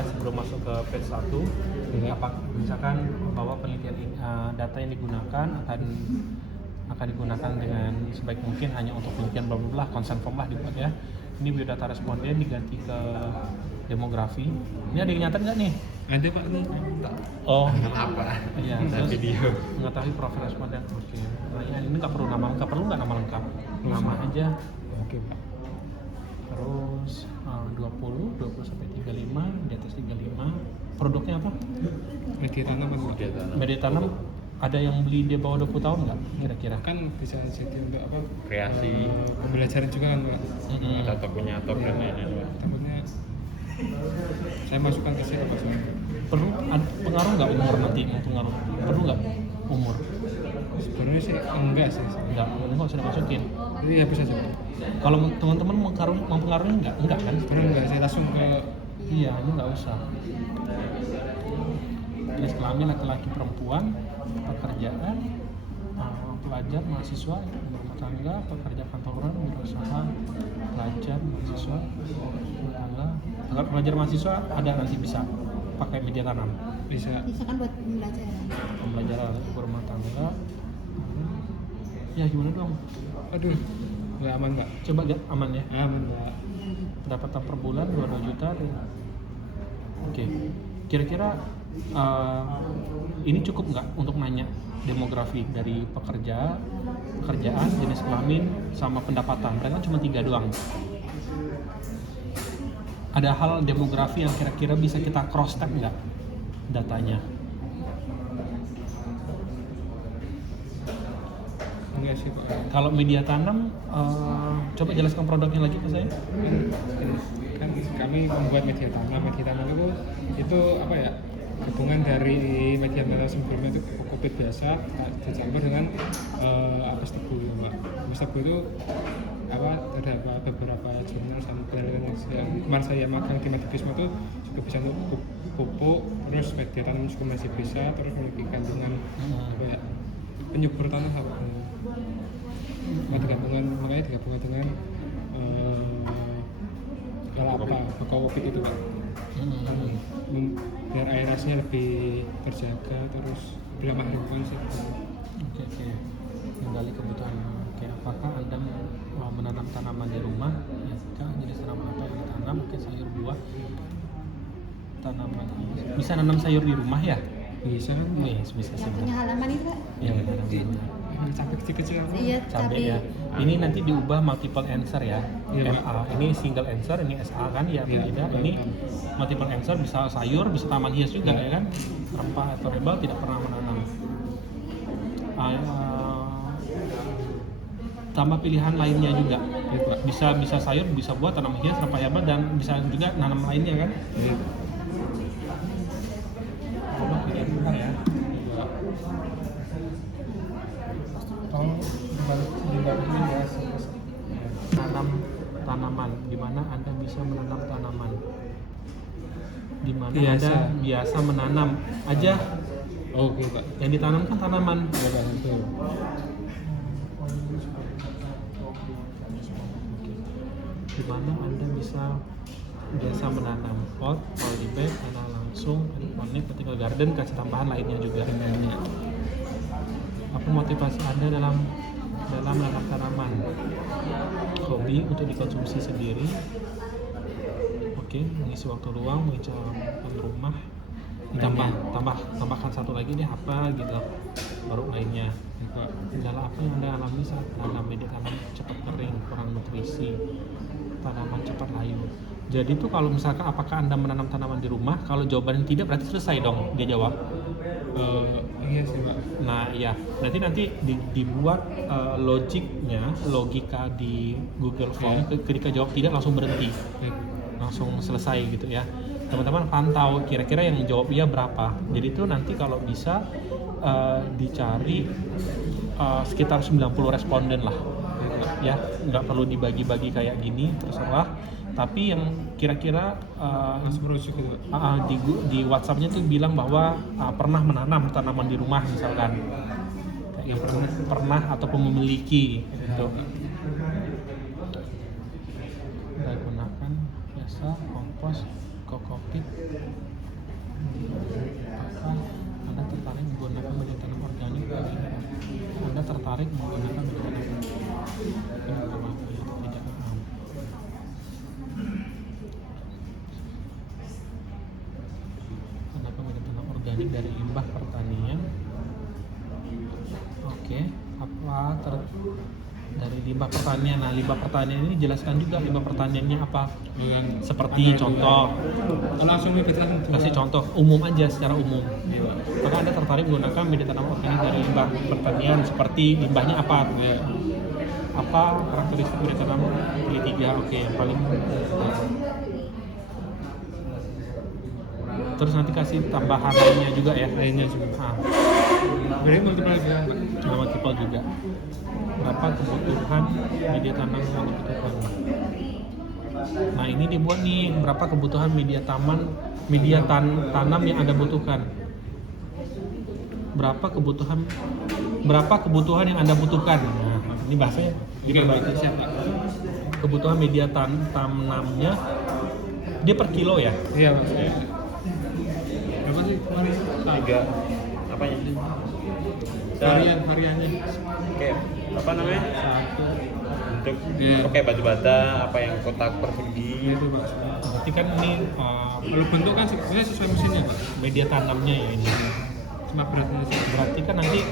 ya sebelum masuk ke phase 1. Apa misalkan bahwa penelitian data yang digunakan akan digunakan dengan sebaik mungkin hanya untuk penelitian bla bla bla, consent form lah dibuat ya. Ini biodata responden diganti ke demografi. Ini ada yang nyata nggak nih? Ada Pak nih. Oh, Apa? iya. Ada Terus video. mengetahui profil responden. Oke. Nah, ya, ini nggak perlu nama lengkap, nama lengkap. Nama aja. Oke Pak. Terus 20 sampai 35, di atas 35. Produknya apa? Media tanam Pak. Media tanam. Ada yang beli di bawah 20 tahun nggak kira-kira? Kan bisa jadi untuk apa? Kreasi. Pembelajaran juga kan Pak. Ada tokonya top dan lain-lain. Takutnya saya masukkan ke sini Pak. Perlu pengaruh nggak umur nanti? Pengaruh? Perlu nggak umur? Sebenarnya sih enggak sih. Nggak usah dimasukin. Iya bisa sih. Kalau teman-teman mempengaruhi nggak? Enggak kan? Sebenarnya enggak, saya langsung ke Iya, ini nggak usah. Jenis kelamin laki-laki perempuan, pekerjaan, pelajar, mahasiswa, rumah tangga, pekerja kantoran, berusaha, pelajar, mahasiswa, rumah tangga. Kalau pelajar mahasiswa ada nanti bisa pakai media tanam. bisa. Bisa kan buat pembelajaran. Pembelajaran rumah tangga. Ya gimana dong? Aduh, nggak aman Pak. Coba lihat aman ya. Aman Pak. Pendapatan per bulan 22 juta. Oke. Kira-kira ini cukup nggak untuk nanya demografi dari pekerjaan, jenis kelamin, sama pendapatan? Mereka kan cuma 3 doang. Ada hal demografi yang kira-kira bisa kita cross check nggak datanya? Enggak sih Pak. Kalau media tanam, coba jelaskan produknya lagi ke saya. Kan kami membuat media tanam itu apa ya, gabungan dari media tanam sebelumnya itu kokopit biasa dicampur dengan apes tebu ya Pak. Apes tebu itu terdapat beberapa jurnal sampel yang kemarin saya magang di Medikisme itu juga bisa untuk pupuk, terus media tanam juga masih bisa, terus memiliki kandungan apa ya, penyubur tanah apa makanya digabungkan dengan kelapa, kokopit itu Pak. Biar aerasinya lebih terjaga, terus lebih ramah lingkungan sih. Oke. Menggali kebutuhan. Oke, apakah Anda mau menanam tanaman di rumah? Ya, jenis tanaman apa yang ditanam? Oke, sayur buah. Tanaman. Bisa nanam sayur di rumah ya? Bisa kan? Bisa sih. Yang punya halaman itu Pak? Ya, Cabai kecil-kecil. Iya, cabai ya. Ini nanti diubah multiple answer ya. Iya, MA. Ini single answer, ini SA kan ya, Iya, beda. Ini multiple answer, bisa sayur, bisa taman hias juga ya kan. Rempah atau herbal tidak pernah menanam. Tambah pilihan lainnya juga. Bisa sayur, bisa buah, tanam hias, rempah herbal, dan bisa juga nanam lainnya kan. Coba pilihan murah ya. Tanam tanaman, di mana Anda bisa menanam tanaman, di mana Anda biasa menanam aja. Oke Pak. Yang ditanam kan tanaman. Di mana Anda bisa biasa menanam pot, polybag, tanah langsung, hidroponik, vertical garden, kasih tambahan lainnya juga. Apa motivasi Anda dalam menanam tanaman? Hobi untuk dikonsumsi sendiri. Oke, mengisi waktu luang, mengejarkan rumah. Tambahkan satu lagi deh, apa gitu, baru lainnya. Kendala apa yang Anda alami saat menanam? Media tanam cepat kering, kurang nutrisi, tanaman cepat layu. Jadi tuh kalau misalkan apakah Anda menanam tanaman di rumah, kalau jawabannya tidak berarti selesai dong dia jawab. Iya sih Pak. Nah ya, nanti dibuat logika di Google Form. Ketika jawab tidak langsung berhenti, langsung selesai gitu ya. Teman-teman pantau kira-kira yang jawab iya berapa. Jadi itu nanti kalau bisa dicari sekitar 90 responden lah. Ya, nggak perlu dibagi-bagi kayak gini terserah. Tapi yang kira-kira di WhatsApp-nya tuh bilang bahwa pernah menanam tanaman di rumah misalkan, kayak pernah ataupun memiliki gitu. Kita gunakan biasa kompos, kokopit, tertarik menggunakan media tanam tidak. Kenapa media tanam organik dari limbah pertanian? Oke, dari limbah pertanian. Nah, limbah pertanian ini jelaskan juga limbah pertaniannya apa. Seperti contoh, langsung kasih contoh umum aja secara umum. Maka Anda tertarik menggunakan media tanam organik dari limbah pertanian seperti limbahnya apa? Apa karakteristik media tanam? Pilih 3. Oke, yang paling terus nanti kasih tambahan lainnya juga ya. Berarti multiple juga, Pak. Multiple juga. Berapa kebutuhan media tanam yang dibutuhkan? Nah, ini dibuat nih berapa kebutuhan tanam yang Anda butuhkan. Berapa kebutuhan yang Anda butuhkan. Nah, ini bahasanya diperbaiki. Kebutuhan media tanamnya dia per kilo ya? Iya, Pak. Berapa sih kemarin? 3 apanya? Variannya. Kayak apa namanya? Untuk Iya. pakai batu bata, apa yang kotak persegi. Itu, Pak. Berarti kan ini Kalau bentuk kan sebenarnya sesuai mesinnya, Pak. media tanamnya ya ini. Cuma beratnya sih. Berarti kan nanti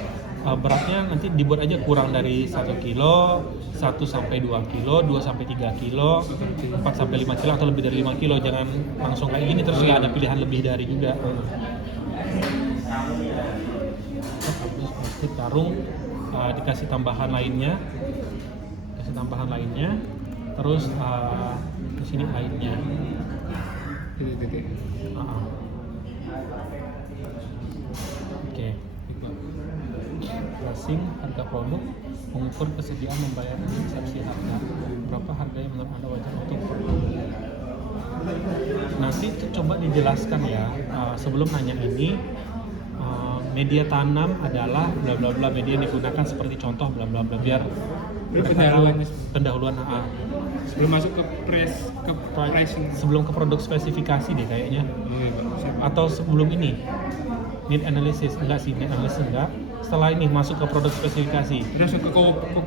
beratnya nanti dibuat aja kurang dari 1 kilo, 1 sampai 2 kilo, 2 sampai 3 kilo, 4 sampai 5 kilo atau lebih dari 5 kilo. Jangan langsung kayak gini terus nggak ada pilihan lebih dari juga. Habis plastik karung dikasih tambahan lainnya. Terus di sini airnya. Titik-titik. Oke. Pricing harga produk, mengukur kesediaan membayar resepsi harga. Berapa harga yang menurut Anda wajar untuk produk? Nanti itu coba dijelaskan ya. Sebelum nanya ini, media tanam adalah bla bla bla, media yang digunakan seperti contoh bla bla bla, biar pendahuluan Sebelum masuk ke pricing. sebelum ke produk spesifikasi deh kayaknya. Iya, Pak. Atau sebelum ini need analysis enggak sih, need analysis enggak. Setelah ini masuk ke produk spesifikasi. Langsung ke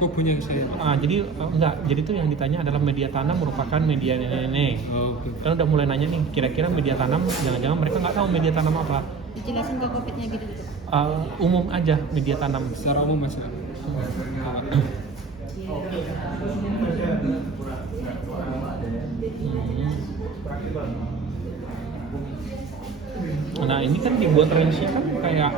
kubunya saya, Pak. Jadi enggak, jadi itu yang ditanya adalah media tanam merupakan media nenek. Oh, oke. Kan udah mulai nanya nih, kira-kira media tanam, jangan-jangan mereka nggak tahu media tanam apa. Dijelasin ke COVID-nya gitu. Umum aja media tanam. Secara umum Mas. Nah, ini kan dibuat range-nya kan kayak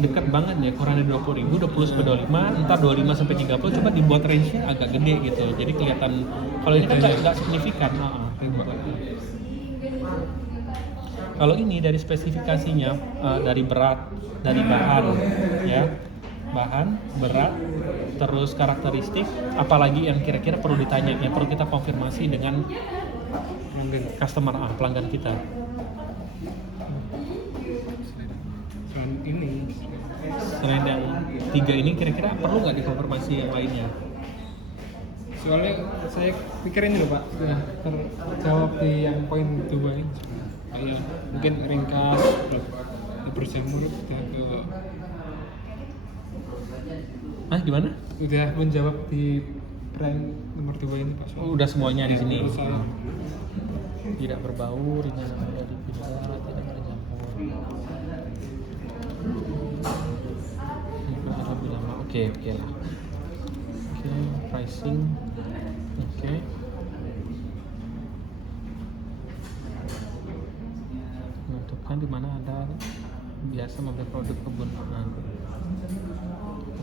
dekat banget ya, kurang dari 20.000, 20 sampai 25, entar 25 sampai 30, coba dibuat range-nya agak gede gitu. Jadi kelihatan kalau ini kan nggak signifikan. Kalau ini dari spesifikasinya, dari berat, dari bahan, ya, bahan, berat, terus karakteristik, apalagi yang kira-kira perlu ditanya, yang perlu kita konfirmasi dengan customer, pelanggan kita. Selain yang 3 ini, kira-kira perlu nggak dikonfirmasi yang lainnya? Soalnya saya pikirin dulu, Pak, sudah terjawab di yang poin 2 ini. Kayak mungkin ringkas, berjamur, udah ke Gimana? udah menjawab di brand nomor 2 ini, Pak. Oh, udah semuanya di sini. Menurut saya. Tidak berbau, ringan dari pizza, tidak bercampur. Lebih lama. Oke lah. Oke, pricing. Oke. Menentukan di mana Anda biasa membeli produk kebun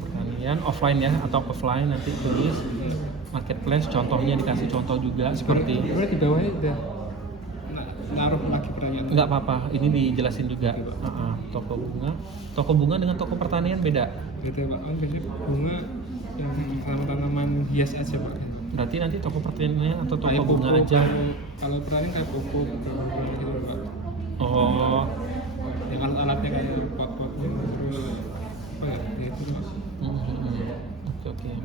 pertanian offline ya atau offline, nanti tulis marketplace, contohnya dikasih contoh juga seperti. Sebenarnya di bawahnya udah naruh lagi pertanyaan. Nggak apa-apa, ini dijelasin juga. Toko bunga dengan toko pertanian beda. Beda, Pak. Kan biasanya bunga yang tanaman hias aja, Pak. Berarti nanti toko pertanian atau toko Kayak bunga pupuk, aja. Kalau pertanian kayak pupuk gitu, Pak. Oh. Yang alat-alatnya kayak pot-potnya terus apa ya? Itu, Pak. Oke.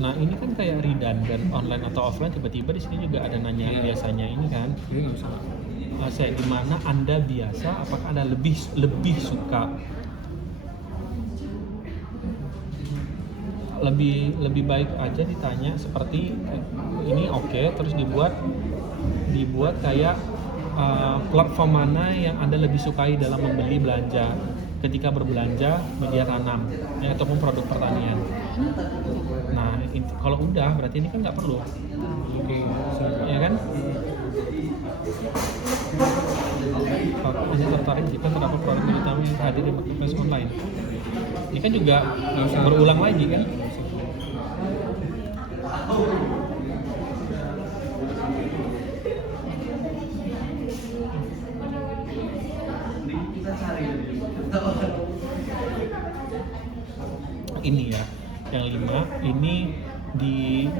Nah, ini kan kayak redundant, online atau offline, tiba-tiba di sini juga ada nanya biasanya ini kan. Jadi nggak usah. Saya di mana Anda biasa, apakah Anda lebih suka lebih baik aja ditanya seperti ini oke, terus dibuat kayak platform mana yang Anda lebih sukai dalam membeli belanja ketika berbelanja media tanam ya, ataupun produk pertanian. Nah, kalau udah berarti ini kan nggak perlu, Oke, ya kan? Anda tertarik jika terdapat produk media tanam yang hadir di marketplace online. Ini kan juga berulang lagi kan? Ini ya, yang 5 ini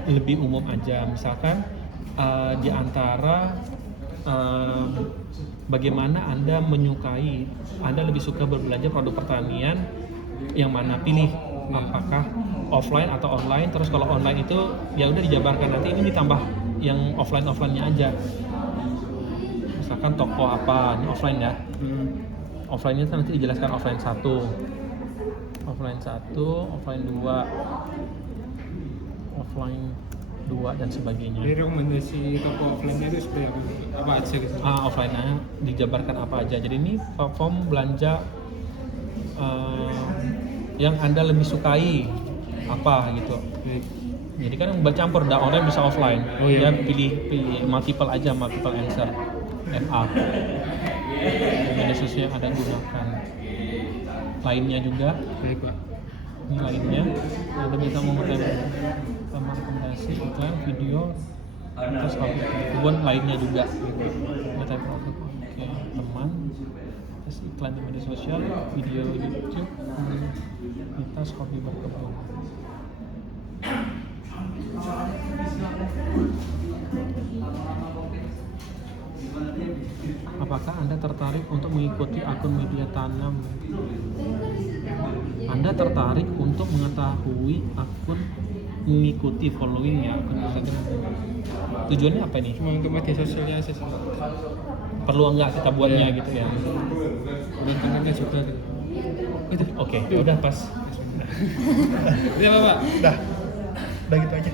lebih umum aja, misalkan di antara bagaimana Anda menyukai, Anda lebih suka berbelanja produk pertanian yang mana, pilih apakah offline atau online. Terus kalau online itu ya udah dijabarkan, nanti ini ditambah yang offline-nya aja, misalkan toko apa, ini offline ya. Offline itu nanti dijelaskan offline 1, offline 2, offline 2 dan sebagainya. Jadi rekomendasi toko offline-nya itu seperti apa aja gitu? Offline-nya dijabarkan apa aja. Jadi ini platform belanja yang Anda lebih sukai apa gitu. Baik. Jadi kan bercampur, dah online bisa offline. Oh, iya. Ya pilih multiple aja, multiple answer. MA. Media sosial yang Anda gunakan. Lainnya juga, Baik, Pak. ini lainnya Anda bisa memetik rekomendasi iklan, video, terus kemudian lainnya juga. Data produk, oke, teman, terus iklan di media sosial, video YouTube, komunitas hobi berkebun. Apakah Anda tertarik untuk mengikuti akun media tanam? Anda tertarik untuk mengetahui mengikuti following ya akun media tanam. Tujuannya apa nih? Cuma untuk media sosialnya aja sih. Perlu nggak kita buatnya gitu ya? Dan kontennya juga gitu. Oke, udah pas. Ini apa, Pak? Udah gitu aja.